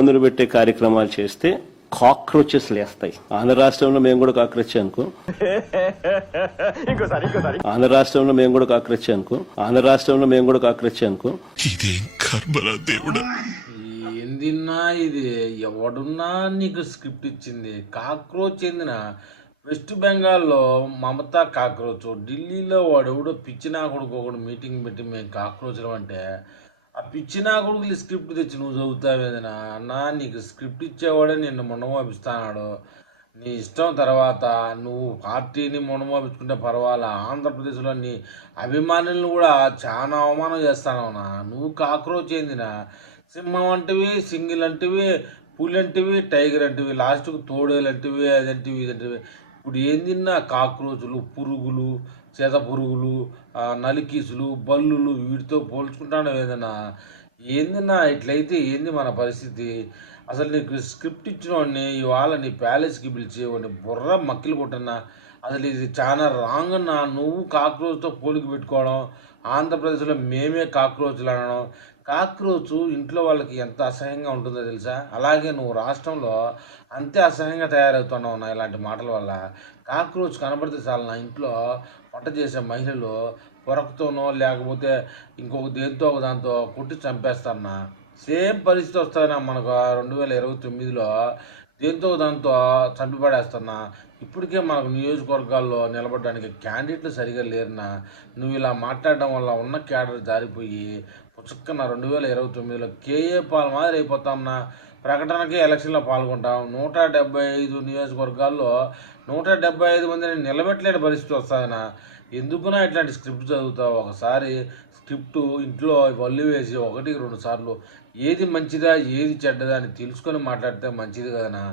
ఇబ్బందులు పెట్టే కార్యక్రమాలు చేస్తే కాక్రోచెస్ లేస్తాయి. ఆంధ్ర రాష్ట్రంలో మేము కూడా కాక్రోచ్ అనుకో, ఆంధ్ర రాష్ట్రంలో మేము కూడా కాక్రోచ్ అనుకో, ఆంధ్ర రాష్ట్రంలో మేము కూడా కాక్రోచ్ అనుకో. ఇదేం కర్మరా దేవుడా. ఏందిన్నా ఇది? ఎవడున్నా నీకు స్క్రిప్ట్ ఇచ్చింది? కాక్రోచ్ ఏందినా? వెస్ట్ బెంగాల్లో మమతా కాక్రోచ్, ఢిల్లీలో వాడెవడో పిచ్చినా కొడుకు ఒకడు మీటింగ్ పెట్టి మేము కాక్రోచ్లు అంటే ఆ పిచ్చినా కొడుకులు స్క్రిప్ట్ తెచ్చి నువ్వు చదువుతావేదనా? అన్నా నీకు స్క్రిప్ట్ ఇచ్చేవాడే నిన్ను మొండమోపిస్తాడు. నీ ఇష్టం. తర్వాత నువ్వు పార్టీని మొండమోపించుకుంటే పర్వాలా, ఆంధ్రప్రదేశ్లో నీ అభిమానులను కూడా చాలా అవమానం చేస్తానవునా? నువ్వు కాక్రోచ్ ఏందినా? సింహం అంటివి, సింగిల్ అంటివి, పులి అంటివి, టైగర్ అంటివి, లాస్ట్కు తోడేలు అంటివి, అదంటివి ఇదంటివి. ఇప్పుడు ఏందిన్నా కాక్రోచులు, పురుగులు, చేత పురుగులు, నలికీసులు, బల్లులు వీటితో పోల్చుకుంటాను ఏదన్నా? ఏందిన్నా ఇట్లయితే ఏంది మన పరిస్థితి? అసలు నీకు స్క్రిప్ట్ ఇచ్చిన వాడిని ఇవాళ నీ ప్యాలెస్కి పిలిచి వాడిని బుర్ర మక్కిలు కొట్టన్నా. అసలు ఇది చాలా రాంగ్ అన్నా. నువ్వు కాక్రోచ్తో పోలికి పెట్టుకోవడం, ఆంధ్రప్రదేశ్లో మేమే కాక్రోచ్లు అనడం. కాక్రోచ్ ఇంట్లో వాళ్ళకి ఎంత అసహ్యంగా ఉంటుందో తెలుసా? అలాగే నువ్వు రాష్ట్రంలో అంతే అసహ్యంగా తయారవుతున్నావు నా ఇలాంటి మాటల వల్ల. కాక్రోచ్ కనబడితే చాలు నా ఇంట్లో వంట చేసే మహిళలు పొరకుతోనో లేకపోతే ఇంకొక దేంతో ఒక దాంతో కొట్టి చంపేస్తారన్నా. సేమ్ పరిస్థితి వస్తుంది మనకు 2029లో దేంతో దాంతో చంపిపడేస్తున్నా. ఇప్పటికే మనకు నియోజకవర్గాల్లో నిలబడడానికి క్యాండిడేట్లు సరిగా లేరునా. నువ్వు ఇలా మాట్లాడడం వల్ల ఉన్న క్యాడర్ జారిపోయి పుచ్చుక్కన 2029లో కేఏ పాల్ మాదిరి అయిపోతాంనా. ప్రకటనకే ఎలక్షన్లో పాల్గొంటాం. 175 నియోజకవర్గాల్లో 175 మందిని నిలబెట్టలేని పరిస్థితి వస్తుందనా. ఎందుకునా ఇట్లాంటి స్క్రిప్ట్ చదువుతావు? ఒకసారి స్క్రిప్టు ఇంట్లో వల్లి వేసి 1-2 సార్లు ఏది మంచిదా ఏది చెడ్డదా అని తెలుసుకొని మాట్లాడితే మంచిది కదనా.